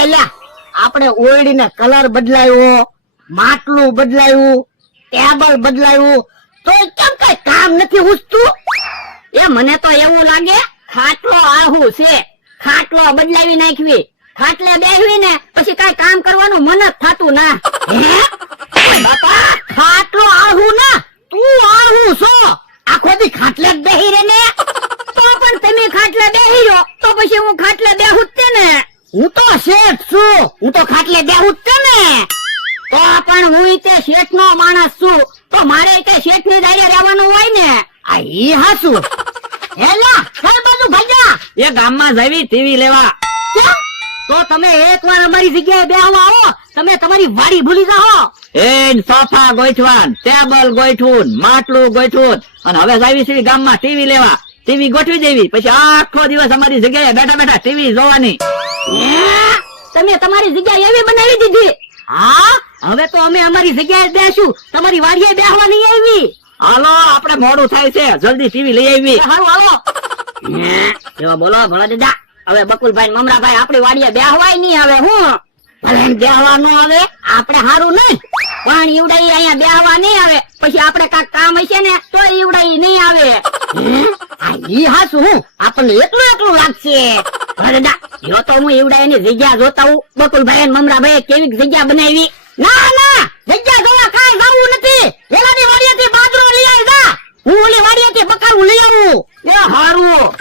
હેલા આપણે ઓરડીને કલર બદલાયો, માટલું બદલાયું, ટેબલ બદલાયું. તો કેમ કઈ કામ નથી ઉસતું? એ મને તો એવું લાગે, ખાટલો આહુ છે. ખાટલો બદલાવી નાખવી. ખાટલે બેહવી ને પછી કઈ કામ કરવાનું મન જ થતું ના. ખાટલો આહુ ના. તું આહુ છો. આખો દી ખાટલે બેહી રે ને. તો પણ તમે ખાટલે બેહી રહ્યો, તો પછી હું ખાટલે બેહું જ ને. હું તો શેઠ છું. હું તો ખાટલે બેહું જ છે ને. તો પણ હું તે શેઠ નો માણસ છું. તો મારે તે શેઠની દાડે રહેવાનું હોય ને. આ ઈ હાસું. હેલા કઈ બાજુ ભાગ્યા. એ ગામમાં જવી ટીવી લેવા. તો તમે એકવાર અમારી જગ્યાએ બેહવા આવો. તમે તમારી વાડી ભૂલી જાઓ. એ સોફા ગોઠવાન ટેબલ ગોઠવું માટલું ગોઠવું. અને હવે જાવી છે ગામમાં ટીવી લેવા. ટીવી ગોઠવી દેવી. પછી આખો દિવસ અમારી જગ્યાએ બેઠા બેઠા ટીવી જોવાની? તમે તમારી જગ્યા એવી બનાવી દીધી? હા? હવે તો અમે અમારી જગ્યાએ બેસું. તમારી વાડીએ બેહવા નહીં આવી. હાલો આપણે મોડું થાય છે. જલ્દી ટીવી લઈ આવી. હાલો હાલો. એવા બોલો ભલા દાદા. હવે બકુલભાઈ મમરાભાઈ આપણી વાડીએ બેહવાય નહીં હવે હું. ભલે બેહવા ન આવે આપણે સારું નહીં. પણ ઈવડાઈ અહીંયા બેહવા નહીં આવે. પછી આપણે કાક કામ હશે ને તો ઈવડાઈ નહીં આવે. ઈ હાસુ હું. આપણને એકલું એકલું લાગશે. ભલા દાદા જો તો હું એની જગ્યા જોતા હું. બકુલભાઈ મમરા મમરાભાઈ કેવી જગ્યા બનાવી. ના ના, જગ્યા જોવા કાંઈ જવું નથી. પેલાની વાડીએથી બાજરો લઈ આવી હું ઓલી વાડીએથી બકાલું લઈ આવું. એ હારું.